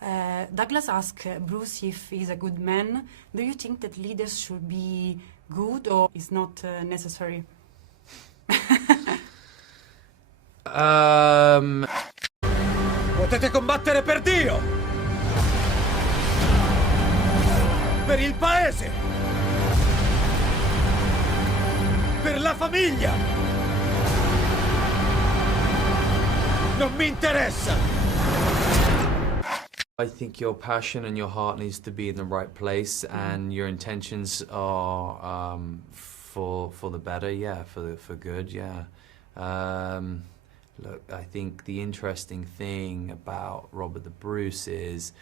Douglas asked Bruce if he's a good man. Do you think that leaders should be good or is not necessary? Potete combattere per Dio! Per il paese! Per la famiglia! Non mi interessa! I think your passion and your heart needs to be in the right place, and your intentions are for the better, yeah, for good, yeah. Look, I think the interesting thing about Robert the Bruce is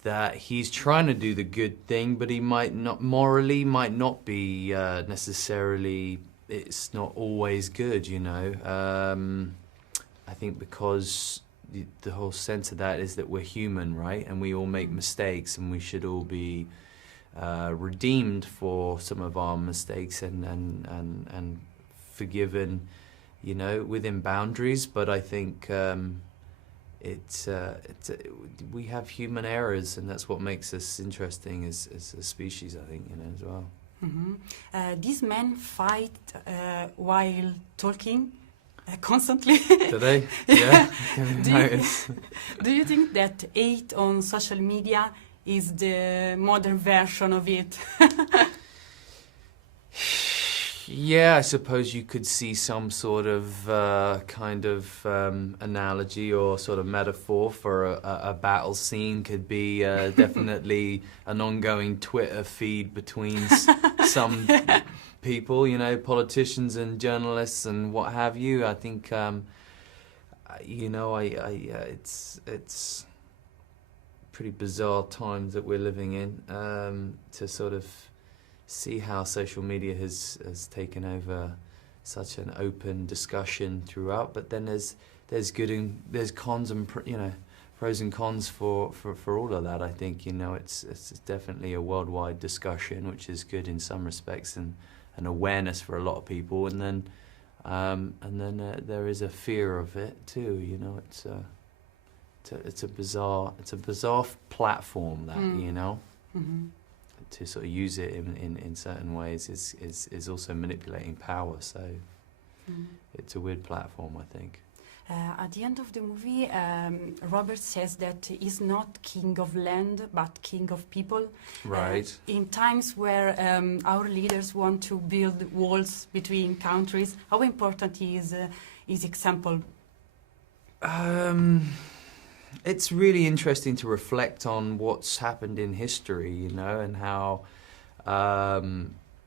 that he's trying to do the good thing, but he might not morally might not be necessarily. It's not always good, you know. I think because the whole sense of that is that we're human, right? And we all make mistakes, and we should all be redeemed for some of our mistakes and forgiven, you know, within boundaries. But I think we have human errors, and that's what makes us interesting as a species, I think, you know, as well. Mm-hmm. These men fight while talking constantly. Do they? Yeah. Do you think that hate on social media is the modern version of it? Yeah, I suppose you could see some sort of analogy or sort of metaphor for a battle scene. Could be definitely an ongoing Twitter feed between some people, you know, politicians and journalists and what have you. I think, you know, it's pretty bizarre times that we're living in, to sort of see how social media has taken over such an open discussion throughout. But then there's good and there's cons and you know, pros and cons for all of that. I think, you know, it's definitely a worldwide discussion, which is good in some respects, and an awareness for a lot of people. And then there is a fear of it too. You know, it's a bizarre platform that you know. Mm-hmm. To sort of use it in certain ways is also manipulating power. So it's a weird platform, I think. At the end of the movie, Robert says that he's not king of land, but king of people. Right. In times where our leaders want to build walls between countries, how important is example? It's really interesting to reflect on what's happened in history, you know, and how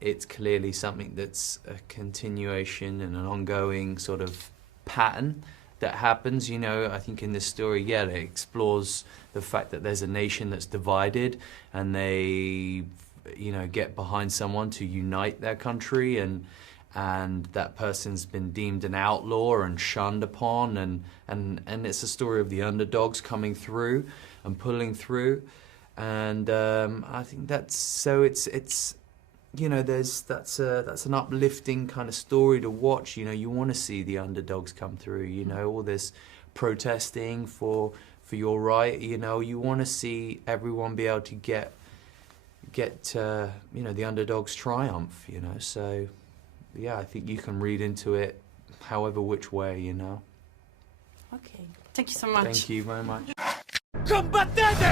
it's clearly something that's a continuation and an ongoing sort of pattern that happens. You know, I think in this story, yeah, it explores the fact that there's a nation that's divided, and they, you know, get behind someone to unite their country, and that person's been deemed an outlaw and shunned upon, and it's a story of the underdogs coming through and pulling through, and I think that's you know, that's an uplifting kind of story to watch. You know, you want to see the underdogs come through. You know, all this protesting for your right. You know, you want to see everyone be able to get you know, the underdogs triumph. You know, so. Yeah, I think you can read into it however which way, you know. Okay, thank you so much. Thank you very much. Combattete!